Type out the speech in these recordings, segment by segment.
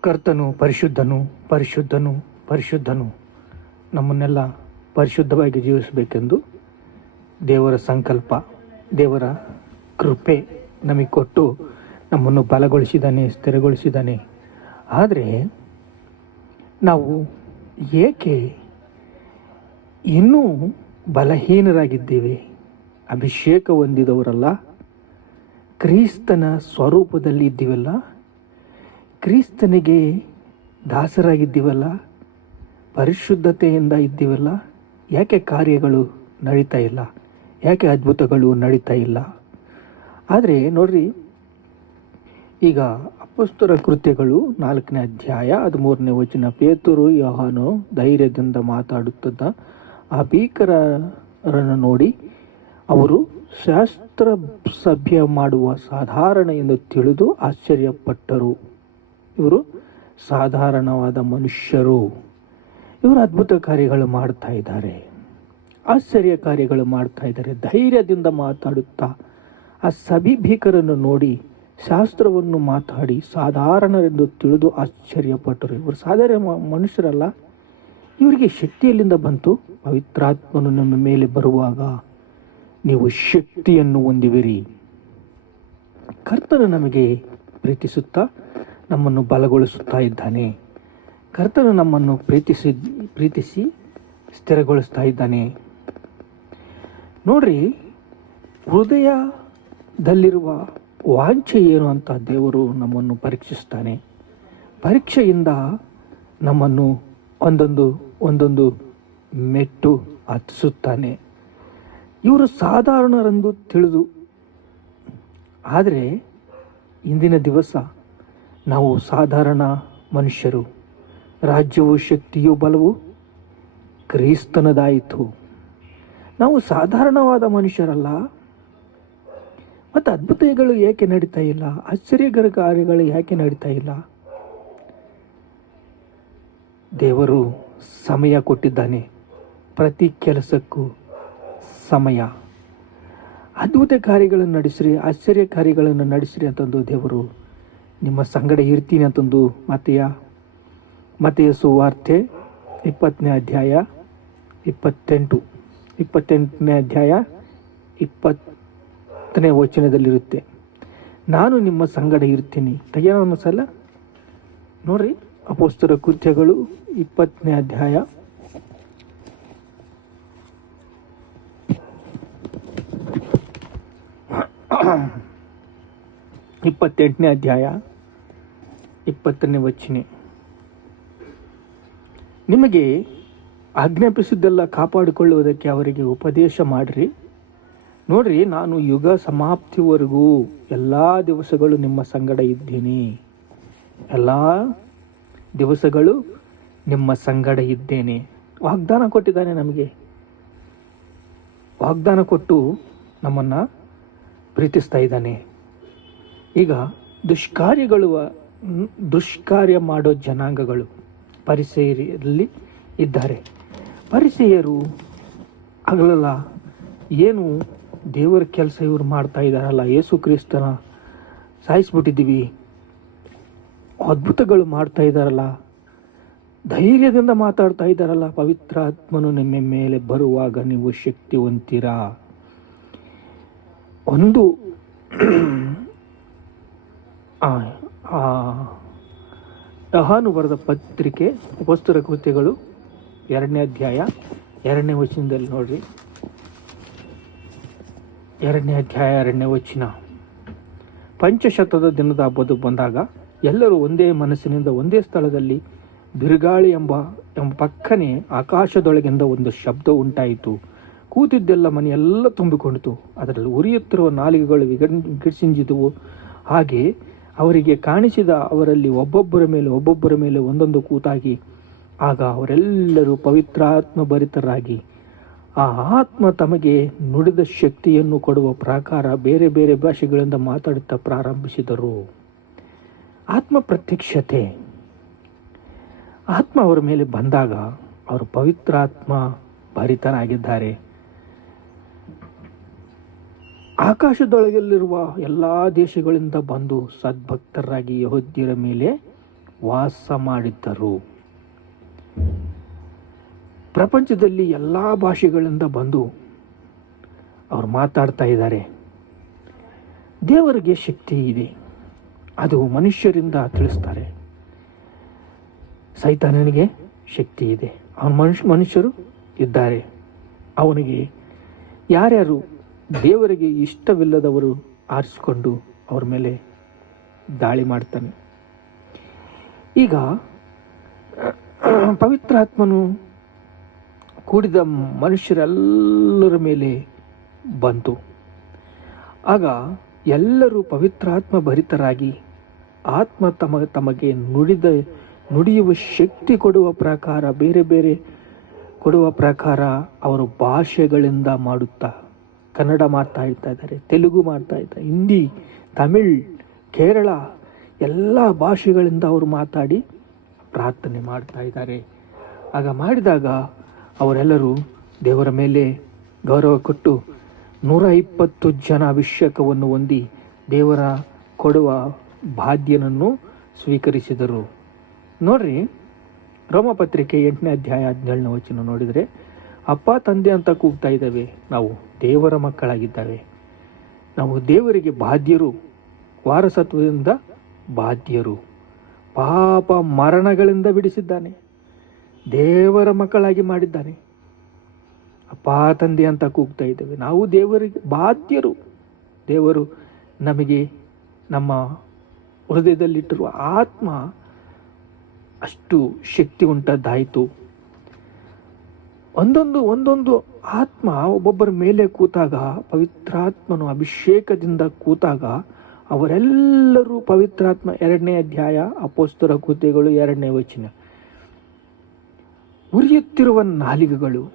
ಕರ್ತನು ಪರಿಶುದ್ಧನು ಪರಿಶುದ್ಧನು ಪರಿಶುದ್ಧನು. ನಮ್ಮನ್ನೆಲ್ಲ ಪರಿಶುದ್ಧವಾಗಿ ಜೀವಿಸಬೇಕೆಂದು ದೇವರ ಸಂಕಲ್ಪ, ದೇವರ ಕೃಪೆ ನಮಗೆ ಕೊಟ್ಟು ನಮ್ಮನ್ನು ಬಲಗೊಳಿಸಿದ್ದಾನೆ, ಸ್ಥಿರಗೊಳಿಸಿದ್ದಾನೆ. ಆದರೆ ನಾವು ಏಕೆ ಇನ್ನೂ ಬಲಹೀನರಾಗಿದ್ದೇವೆ? ಅಭಿಷೇಕ ಹೊಂದಿದವರಲ್ಲ, ಕ್ರಿಸ್ತನ ಸ್ವರೂಪದಲ್ಲಿ ಇದ್ದೀವಲ್ಲ? ಕ್ರಿಸ್ತನಿಗೆ ದಾಸರಾಗಿದ್ದೀವಲ್ಲ, ಪರಿಶುದ್ಧತೆಯಿಂದ ಇದ್ದೀವಲ್ಲ, ಯಾಕೆ ಕಾರ್ಯಗಳು ನಡೀತಾ ಇಲ್ಲ, ಯಾಕೆ ಅದ್ಭುತಗಳು ನಡೀತಾ ಇಲ್ಲ? ಆದರೆ ನೋಡ್ರಿ, ಈಗ ಅಪಸ್ತುರ ಕೃತ್ಯಗಳು ನಾಲ್ಕನೇ ಅಧ್ಯಾಯ ಹದಿಮೂರನೇ ವಚನ, ಪೇತುರು ಯೋಹಾನು ಧೈರ್ಯದಿಂದ ಮಾತಾಡುತ್ತಿದ್ದ ಆ ಭೀಕರರನ್ನು ನೋಡಿ ಅವರು ಶಾಸ್ತ್ರ ಸಭ್ಯ ಮಾಡುವ ಸಾಧಾರಣ ಎಂದು ತಿಳಿದು ಆಶ್ಚರ್ಯಪಟ್ಟರು. ಇವರು ಸಾಧಾರಣವಾದ ಮನುಷ್ಯರು. ಇವರು ಅದ್ಭುತ ಕಾರ್ಯಗಳು ಮಾಡ್ತಾ ಇದ್ದಾರೆ. ಆಶ್ಚರ್ಯ ಕಾರ್ಯಗಳು ಮಾಡ್ತಾ ಇದ್ದಾರೆ. ಧೈರ್ಯದಿಂದ ಮಾತಾಡುತ್ತಾ ಆ ಸಭಿ ಭೀಕರನ್ನು ನೋಡಿ ಶಾಸ್ತ್ರವನ್ನು ಮಾತಾಡಿ ಸಾಧಾರಣರೆಂದು ತಿಳಿದು ಆಶ್ಚರ್ಯಪಟ್ಟರು. ಇವರು ಸಾಧಾರಣ ಮನುಷ್ಯರಲ್ಲ. ಇವರಿಗೆ ಶಕ್ತಿಯಲ್ಲಿಂದ ಬಂತು? ಪವಿತ್ರಾತ್ಮನು ನಮ್ಮ ಮೇಲೆ ಬರುವಾಗ ನೀವು ಶಕ್ತಿಯನ್ನು ಹೊಂದಿವಿರಿ. ಕರ್ತನು ನಮಗೆ ಪ್ರೀತಿಸುತ್ತಾ ನಮ್ಮನ್ನು ಬಲಗೊಳಿಸುತ್ತಾ ಇದ್ದಾನೆ. ಕರ್ತನು ನಮ್ಮನ್ನು ಪ್ರೀತಿಸಿ ಪ್ರೀತಿಸಿ ಸ್ಥಿರಗೊಳಿಸ್ತಾ ಇದ್ದಾನೆ. ನೋಡ್ರಿ, ಹೃದಯದಲ್ಲಿರುವ ವಾಂಛೆ ಏನು ಅಂತ ದೇವರು ನಮ್ಮನ್ನು ಪರೀಕ್ಷಿಸ್ತಾನೆ. ಪರೀಕ್ಷೆಯಿಂದ ನಮ್ಮನ್ನು ಒಂದೊಂದು ಒಂದೊಂದು ಮೆಟ್ಟು ಹತ್ತಿಸುತ್ತಾನೆ. ಇವರು ಸಾಧಾರಣರೆಂದು ತಿಳಿದು, ಆದರೆ ಇಂದಿನ ದಿವಸ ನಾವು ಸಾಧಾರಣ ಮನುಷ್ಯರು. ರಾಜ್ಯವು ಶಕ್ತಿಯು ಬಲವು ಕ್ರಿಸ್ತನದಾಯಿತು. ನಾವು ಸಾಧಾರಣವಾದ ಮನುಷ್ಯರಲ್ಲ. ಮತ್ತು ಅದ್ಭುತಗಳು ಏಕೆ ನಡೀತಾ ಇಲ್ಲ? ಆಶ್ಚರ್ಯಕರ ಕಾರ್ಯಗಳು ಯಾಕೆ ನಡೀತಾ ಇಲ್ಲ? ದೇವರು ಸಮಯ ಕೊಟ್ಟಿದ್ದಾನೆ. ಪ್ರತಿ ಕೆಲಸಕ್ಕೂ ಸಮಯ. ಅದ್ಭುತ ಕಾರ್ಯಗಳನ್ನು ನಡೆಸಿರಿ ಆಶ್ಚರ್ಯ ಕಾರ್ಯಗಳನ್ನು ನಡೆಸಿರಿ ಅಂತಂದು ದೇವರು ನಿಮ್ಮ ಸಂಗಡ ಇರ್ತೀನಿ ಅಂತಂದು ಮತೆಯ ಮತೆಯ ಸುವಾರ್ತೆ ಇಪ್ಪತ್ತನೇ ಅಧ್ಯಾಯ ಇಪ್ಪತ್ತೆಂಟು, ಇಪ್ಪತ್ತೆಂಟನೇ ಅಧ್ಯಾಯ ಇಪ್ಪತ್ತನೇ ವಚನದಲ್ಲಿರುತ್ತೆ. ನಾನು ನಿಮ್ಮ ಸಂಗಡ ಇರ್ತೀನಿ. ತೆಗೆಯೋಣ ಸಲ ನೋಡ್ರಿ ಅಪೋಸ್ತರ ಕೃತ್ಯಗಳು ಇಪ್ಪತ್ತನೇ ಅಧ್ಯಾಯ ಇಪ್ಪತ್ತೆಂಟನೇ ಅಧ್ಯಾಯ, ಇಪ್ಪತ್ತನೇ ವಚನೆ. ನಿಮಗೆ ಆಜ್ಞಾಪಿಸಿದ್ದೆಲ್ಲ ಕಾಪಾಡಿಕೊಳ್ಳುವುದಕ್ಕೆ ಅವರಿಗೆ ಉಪದೇಶ ಮಾಡಿರಿ. ನೋಡ್ರಿ, ನಾನು ಯುಗ ಸಮಾಪ್ತಿವರೆಗೂ ಎಲ್ಲ ದಿವಸಗಳು ನಿಮ್ಮ ಸಂಗಡ ಇದ್ದೀನಿ. ಎಲ್ಲ ದಿವಸಗಳು ನಿಮ್ಮ ಸಂಗಡ ಇದ್ದೇನೆ. ವಾಗ್ದಾನ ಕೊಟ್ಟಿದ್ದಾನೆ ನಮಗೆ. ವಾಗ್ದಾನ ಕೊಟ್ಟು ನಮ್ಮನ್ನು ಪ್ರೀತಿಸ್ತಾ ಇದ್ದಾನೆ. ಈಗ ದುಷ್ಕಾರ್ಯಗಳು ದುಷ್ಕಾರ್ಯ ಮಾಡೋ ಜನಾಂಗಗಳು ಪರಿಸೆಯಲ್ಲಿ ಇದ್ದಾರೆ. ಪರಿಸೆಯರು ಆಗಲಲ್ಲ ಏನು ದೇವರ ಕೆಲಸ ಇವರು ಮಾಡ್ತಾ ಇದ್ದಾರಲ್ಲ, ಯೇಸು ಕ್ರಿಸ್ತನ ಸಾಯಿಸ್ಬಿಟ್ಟಿದ್ದೀವಿ, ಅದ್ಭುತಗಳು ಮಾಡ್ತಾ ಇದ್ದಾರಲ್ಲ, ಧೈರ್ಯದಿಂದ ಮಾತಾಡ್ತಾ ಇದ್ದಾರಲ್ಲ, ಪವಿತ್ರ ಆತ್ಮನು ನಿಮ್ಮ ಮೇಲೆ ಬರುವಾಗ ನೀವು ಶಕ್ತಿವಂತೀರಾ? ಒಂದು ಯಹಾನು ಬರೆದ ಪತ್ರಿಕೆ ವಸ್ತುರ ಕೃತ್ಯಗಳು ಎರಡನೇ ಅಧ್ಯಾಯ, ಎರಡನೇ ವಚನದಲ್ಲಿ ನೋಡ್ರಿ. ಎರಡನೇ ಅಧ್ಯಾಯ, ಎರಡನೇ ವಚನ. ಪಂಚಶತದ ದಿನದ ಹಬ್ಬದ ಬಂದಾಗ ಎಲ್ಲರೂ ಒಂದೇ ಮನಸ್ಸಿನಿಂದ ಒಂದೇ ಸ್ಥಳದಲ್ಲಿ ಬಿರುಗಾಳಿ ಎಂಬ ಎಂಬ ಪಕ್ಕನೆ ಆಕಾಶದೊಳಗಿಂದ ಒಂದು ಶಬ್ದ ಉಂಟಾಯಿತು. ಕೂತಿದ್ದೆಲ್ಲ ಮನೆಯೆಲ್ಲ ತುಂಬಿಕೊಂಡಿತು. ಅದರಲ್ಲಿ ಉರಿಯುತ್ತಿರುವ ನಾಲಿಗೆಗಳು ವಿಗಡ್ ವಿಕಸಿಂಜಿದವು ಹಾಗೆ ಅವರಿಗೆ ಕಾಣಿಸಿದ ಅವರಲ್ಲಿ ಒಬ್ಬೊಬ್ಬರ ಮೇಲೆ ಒಬ್ಬೊಬ್ಬರ ಮೇಲೆ ಒಂದೊಂದು ಕೂತಾಗಿ, ಆಗ ಅವರೆಲ್ಲರೂ ಪವಿತ್ರಾತ್ಮ ಭರಿತರಾಗಿ ಆ ಆತ್ಮ ತಮಗೆ ನುಡಿದ ಶಕ್ತಿಯನ್ನು ಕೊಡುವ ಪ್ರಕಾರ ಬೇರೆ ಬೇರೆ ಭಾಷೆಗಳಿಂದ ಮಾತಾಡುತ್ತಾ ಪ್ರಾರಂಭಿಸಿದರು. ಆತ್ಮ ಪ್ರತ್ಯಕ್ಷತೆ. ಆತ್ಮ ಅವರ ಮೇಲೆ ಬಂದಾಗ ಅವರು ಪವಿತ್ರಾತ್ಮ ಭರಿತರಾಗಿದ್ದಾರೆ ಆಕಾಶದೊಳಗಲ್ಲಿರುವ ಎಲ್ಲ ದೇಶಗಳಿಂದ ಬಂದು ಸದ್ಭಕ್ತರಾಗಿ ಯಹೋದ್ಯರ ಮೇಲೆ ವಾಸ ಮಾಡಿದ್ದರು. ಪ್ರಪಂಚದಲ್ಲಿ ಎಲ್ಲ ಭಾಷೆಗಳಿಂದ ಬಂದು ಅವರು ಮಾತಾಡ್ತಾ ಇದ್ದಾರೆ. ದೇವರಿಗೆ ಶಕ್ತಿ ಇದೆ. ಅದು ಮನುಷ್ಯರಿಂದ ತಿಳಿಸ್ತಾರೆ. ಸೈತಾನನಿಗೆ ಶಕ್ತಿ ಇದೆ. ಅವನ ಮನುಷ್ಯ ಮನುಷ್ಯರು ಇದ್ದಾರೆ. ಅವನಿಗೆ ಯಾರ್ಯಾರು ದೇವರಿಗೆ ಇಷ್ಟವಿಲ್ಲದವರು ಆರಿಸಿಕೊಂಡು ಅವ್ರ ಮೇಲೆ ದಾಳಿ ಮಾಡ್ತಾನೆ. ಈಗ ಪವಿತ್ರಾತ್ಮನು ಕೂಡಿದ ಮನುಷ್ಯರೆಲ್ಲರ ಮೇಲೆ ಬಂತು. ಆಗ ಎಲ್ಲರೂ ಪವಿತ್ರಾತ್ಮ ಭರಿತರಾಗಿ ಆತ್ಮ ತಮ ತಮಗೆ ನುಡಿದ, ನುಡಿಯುವ ಶಕ್ತಿ ಕೊಡುವ ಪ್ರಕಾರ, ಬೇರೆ ಬೇರೆ ಕೊಡುವ ಪ್ರಕಾರ ಅವರು ಭಾಷೆಗಳಿಂದ ಮಾಡುತ್ತಾ ಕನ್ನಡ ಮಾಡ್ತಾ ಇದ್ದಾರೆ, ತೆಲುಗು ಮಾಡ್ತಾ ಇದ್ದಾರೆ, ಹಿಂದಿ, ತಮಿಳ್, ಕೇರಳ, ಎಲ್ಲ ಭಾಷೆಗಳಿಂದ ಅವರು ಮಾತಾಡಿ ಪ್ರಾರ್ಥನೆ ಮಾಡ್ತಾ ಇದ್ದಾರೆ. ಆಗ ಮಾಡಿದಾಗ ಅವರೆಲ್ಲರೂ ದೇವರ ಮೇಲೆ ಗೌರವ ಕೊಟ್ಟು ನೂರ ಇಪ್ಪತ್ತು ಜನ ಅಭಿಷೇಕವನ್ನು ಹೊಂದಿ ದೇವರ ಕೊಡುವ ಬಾಧ್ಯನನ್ನು ಸ್ವೀಕರಿಸಿದರು. ನೋಡ್ರಿ ರೋಮಪತ್ರಿಕೆ ಎಂಟನೇ ಅಧ್ಯಾಯ ಹದಿನೇಳನೇ ವಚನ ನೋಡಿದರೆ ಅಪ್ಪ, ತಂದೆ ಅಂತ ಕೂಗ್ತಾ ಇದ್ದಾವೆ. ನಾವು ದೇವರ ಮಕ್ಕಳಾಗಿದ್ದಾವೆ. ನಾವು ದೇವರಿಗೆ ಬಾಧ್ಯರು, ವಾರಸತ್ವದಿಂದ ಬಾಧ್ಯರು, ಪಾಪ ಮರಣಗಳಿಂದ ಬಿಡಿಸಿದ್ದಾನೆ. ದೇವರ ಮಕ್ಕಳಾಗಿ ಮಾಡಿದ್ದಾನೆ. ಅಪ್ಪ, ತಂದೆ ಅಂತ ಕೂಗ್ತಾ ಇದ್ದೇವೆ. ನಾವು ದೇವರಿಗೆ ಬಾಧ್ಯರು. ದೇವರು ನಮಗೆ ನಮ್ಮ ಹೃದಯದಲ್ಲಿಟ್ಟಿರುವ ಆತ್ಮ ಅಷ್ಟು ಶಕ್ತಿ ಉಂಟದ್ದಾಯಿತು ಒಂದೊಂದು ಒಂದೊಂದು ಆತ್ಮ ಒಬ್ಬೊಬ್ಬರ ಮೇಲೆ ಕೂತಾಗ, ಪವಿತ್ರಾತ್ಮನು ಅಭಿಷೇಕದಿಂದ ಕೂತಾಗ, ಅವರೆಲ್ಲರೂ ಪವಿತ್ರಾತ್ಮ ಎರಡನೇ ಅಧ್ಯಾಯ ಅಪೋಸ್ತರ ಕೃತಿಗಳು ಎರಡನೇ ವಚನ. ಉರಿಯುತ್ತಿರುವ ನಾಲಿಗೆಗಳು.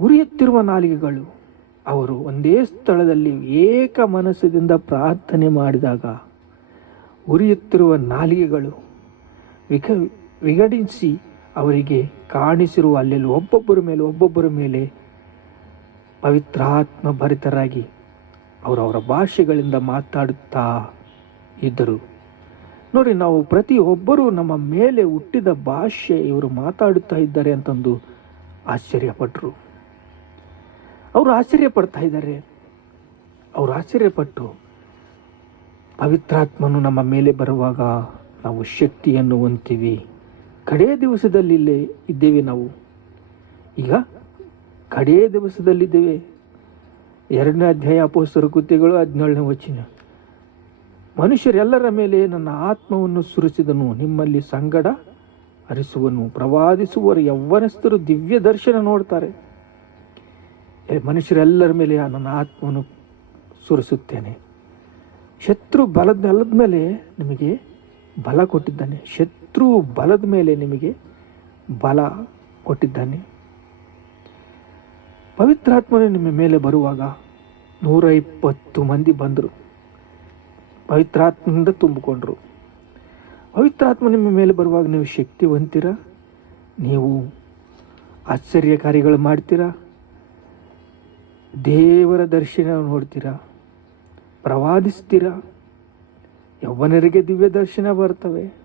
ಉರಿಯುತ್ತಿರುವ ನಾಲಿಗೆಗಳು. ಅವರು ಒಂದೇ ಸ್ಥಳದಲ್ಲಿ ಏಕ ಮನಸ್ಸಿನಿಂದ ಪ್ರಾರ್ಥನೆ ಮಾಡಿದಾಗ ಉರಿಯುತ್ತಿರುವ ನಾಲಿಗೆಗಳು ವಿಕ ವಿಗಡಿಸಿ ಅವರಿಗೆ ಕಾಣಿಸಿರುವ ಅಲ್ಲೆಲ್ಲೂ ಒಬ್ಬೊಬ್ಬರ ಮೇಲೆ ಒಬ್ಬೊಬ್ಬರ ಮೇಲೆ ಪವಿತ್ರಾತ್ಮ ಭರಿತರಾಗಿ ಅವರವರ ಭಾಷೆಗಳಿಂದ ಮಾತಾಡುತ್ತಾ ಇದ್ದರು. ನೋಡಿ, ನಾವು ಪ್ರತಿಯೊಬ್ಬರೂ ನಮ್ಮ ಮೇಲೆ ಹುಟ್ಟಿದ ಭಾಷೆ ಇವರು ಮಾತಾಡುತ್ತಾ ಇದ್ದಾರೆ ಅಂತಂದು ಆಶ್ಚರ್ಯಪಟ್ಟರು ಅವರು ಆಶ್ಚರ್ಯ ಪಡ್ತಾ ಇದ್ದಾರೆ. ಅವರು ಆಶ್ಚರ್ಯಪಟ್ಟು ಪವಿತ್ರಾತ್ಮನು ನಮ್ಮ ಮೇಲೆ ಬರುವಾಗ ನಾವು ಶಕ್ತಿಯನ್ನು ಹೊಂತೀವಿ ಕಡೆಯ ದಿವಸದಲ್ಲಿ ಇಲ್ಲೇ ಇದ್ದೇವೆ ನಾವು. ಈಗ ಕಡೆಯ ದಿವಸದಲ್ಲಿದ್ದೇವೆ. ಎರಡನೇ ಅಧ್ಯಾಯ ಅಪೋಸ್ತರ ಕೃತ್ಯಗಳು ಹದಿನೇಳನೇ ವಚನ. ಮನುಷ್ಯರೆಲ್ಲರ ಮೇಲೆ ನನ್ನ ಆತ್ಮವನ್ನು ಸುರಿಸಿದನು, ನಿಮ್ಮಲ್ಲಿ ಸಂಗಡ ಹರಿಸುವನು ಪ್ರವಾದಿಸುವರು ಯವ್ವನಸ್ಥರು ದಿವ್ಯ ದರ್ಶನ ನೋಡ್ತಾರೆ. ಮನುಷ್ಯರೆಲ್ಲರ ಮೇಲೆ ನನ್ನ ಆತ್ಮವನ್ನು ಸುರಿಸುತ್ತೇನೆ. ಶತ್ರು ಬಲದ ಬಲದ ಮೇಲೆ ನಿಮಗೆ ಬಲ ಕೊಟ್ಟಿದ್ದಾನೆ. ಶತ್ರು ಬಲದ ಮೇಲೆ ನಿಮಗೆ ಬಲ ಕೊಟ್ಟಿದ್ದಾನೆ. ಪವಿತ್ರಾತ್ಮನು ನಿಮ್ಮ ಮೇಲೆ ಬರುವಾಗ ನೂರ ಇಪ್ಪತ್ತು ಮಂದಿ ಬಂದರು. ಪವಿತ್ರಾತ್ಮನಿಂದ ತುಂಬಿಕೊಂಡ್ರು. ಪವಿತ್ರಾತ್ಮ ನಿಮ್ಮ ಮೇಲೆ ಬರುವಾಗ ನೀವು ಶಕ್ತಿವಂತೀರ. ನೀವು ಆಶ್ಚರ್ಯ ಕಾರ್ಯಗಳು ಮಾಡ್ತೀರಾ. ದೇವರ ದರ್ಶನ ನೋಡ್ತೀರಾ. ಪ್ರವಾದಿಸ್ತೀರಾ. ಯೌವನರಿಗೆ ದಿವ್ಯ ದರ್ಶನ ಬರ್ತವೆ.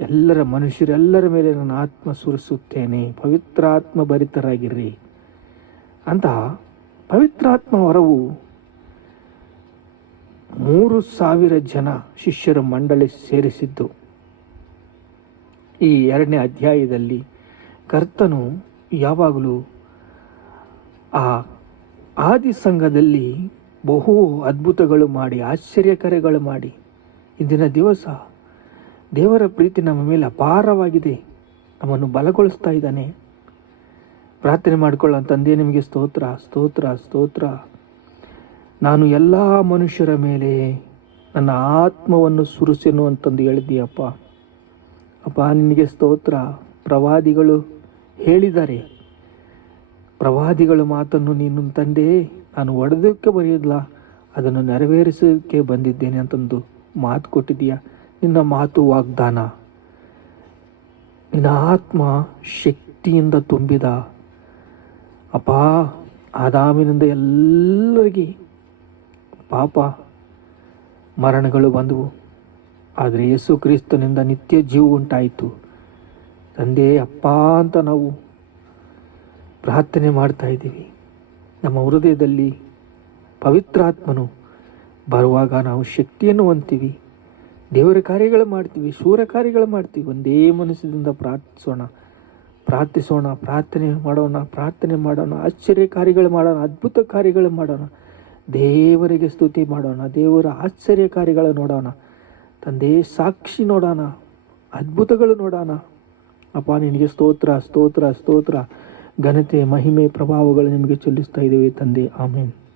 ಎಲ್ಲರ ಮನುಷ್ಯರೆಲ್ಲರ ಮೇಲೆ ನನ್ನ ಆತ್ಮ ಸುರಿಸುತ್ತೇನೆ. ಪವಿತ್ರಾತ್ಮ ಭರಿತರಾಗಿರ್ರಿ ಅಂತ ಪವಿತ್ರಾತ್ಮ ವರವು ಮೂರು ಸಾವಿರ ಜನ ಶಿಷ್ಯರ ಮಂಡಳಿ ಸೇರಿಸಿದ್ದು. ಈ ಎರಡನೇ ಅಧ್ಯಾಯದಲ್ಲಿ ಕರ್ತನು ಯಾವಾಗಲೂ ಆ ಆದಿ ಸಂಘದಲ್ಲಿ ಬಹು ಅದ್ಭುತಗಳು ಮಾಡಿ, ಆಶ್ಚರ್ಯಕರಗಳು ಮಾಡಿ. ಇಂದಿನ ದಿವಸ ದೇವರ ಪ್ರೀತಿ ನಮ್ಮ ಮೇಲೆ ಅಪಾರವಾಗಿದೆ. ನಮ್ಮನ್ನು ಬಲಗೊಳಿಸ್ತಾ ಇದ್ದಾನೆ. ಪ್ರಾರ್ಥನೆ ಮಾಡಿಕೊಳ್ಳೋ ತಂದೆ ನಿಮಗೆ ಸ್ತೋತ್ರ ಸ್ತೋತ್ರ ಸ್ತೋತ್ರ. ನಾನು ಎಲ್ಲ ಮನುಷ್ಯರ ಮೇಲೆ ನನ್ನ ಆತ್ಮವನ್ನು ಸುರಿಸೆನು ಅಂತಂದು ಹೇಳಿದ್ದೀಯಪ್ಪ. ಅಪ್ಪ, ನಿನಗೆ ಸ್ತೋತ್ರ. ಪ್ರವಾದಿಗಳು ಹೇಳಿದ್ದಾರೆ. ಪ್ರವಾದಿಗಳ ಮಾತನ್ನು ನೀನು ತಂದೆ, ನಾನು ಒಡೆದಕ್ಕೆ ಬರೆಯೋದಿಲ್ಲ ಅದನ್ನು ನೆರವೇರಿಸೋಕ್ಕೆ ಬಂದಿದ್ದೇನೆ ಅಂತಂದು ಮಾತು ಕೊಟ್ಟಿದೀಯ ನಿನ್ನ ಮಾತು ವಾಗ್ದಾನ. ನಿನ್ನ ಆತ್ಮ ಶಕ್ತಿಯಿಂದ ತುಂಬಿದ. ಅಪ್ಪ ಆದಾಮಿನಿಂದ ಎಲ್ಲರಿಗೆ ಪಾಪ ಮರಣಗಳು ಬಂದವು. ಆದರೆ ಯೇಸು ಕ್ರಿಸ್ತನಿಂದ ನಿತ್ಯ ಜೀವ ಉಂಟಾಯಿತು. ತಂದೆ, ಅಪ್ಪ ಅಂತ ನಾವು ಪ್ರಾರ್ಥನೆ ಮಾಡ್ತಾ ಇದ್ದೀವಿ. ನಮ್ಮ ಹೃದಯದಲ್ಲಿ ಪವಿತ್ರಾತ್ಮನು ಬರುವಾಗ ನಾವು ಶಕ್ತಿಯನ್ನು ಹೊಂತೀವಿ ದೇವರ ಕಾರ್ಯಗಳು ಮಾಡ್ತೀವಿ, ಶೂರ ಕಾರ್ಯಗಳು ಮಾಡ್ತೀವಿ. ಒಂದೇ ಮನಸ್ಸಿನಿಂದ ಪ್ರಾರ್ಥಿಸೋಣ ಪ್ರಾರ್ಥಿಸೋಣ, ಪ್ರಾರ್ಥನೆ ಮಾಡೋಣ ಪ್ರಾರ್ಥನೆ ಮಾಡೋಣ, ಆಶ್ಚರ್ಯ ಕಾರ್ಯಗಳು ಮಾಡೋಣ, ಅದ್ಭುತ ಕಾರ್ಯಗಳು ಮಾಡೋಣ, ದೇವರಿಗೆ ಸ್ತುತಿ ಮಾಡೋಣ, ದೇವರ ಆಶ್ಚರ್ಯ ಕಾರ್ಯಗಳು ನೋಡೋಣ, ತಂದೆ ಸಾಕ್ಷಿ ನೋಡೋಣ, ಅದ್ಭುತಗಳು ನೋಡೋಣ. ಅಪ್ಪ, ನಿನಗೆ ಸ್ತೋತ್ರ ಸ್ತೋತ್ರ ಸ್ತೋತ್ರ. ಘನತೆ, ಮಹಿಮೆ, ಪ್ರಭಾವಗಳು ನಿಮಗೆ ಚೆಲ್ಲಿಸ್ತಾ ಇದ್ದೀವಿ ತಂದೆ. ಆಮೇಲೆ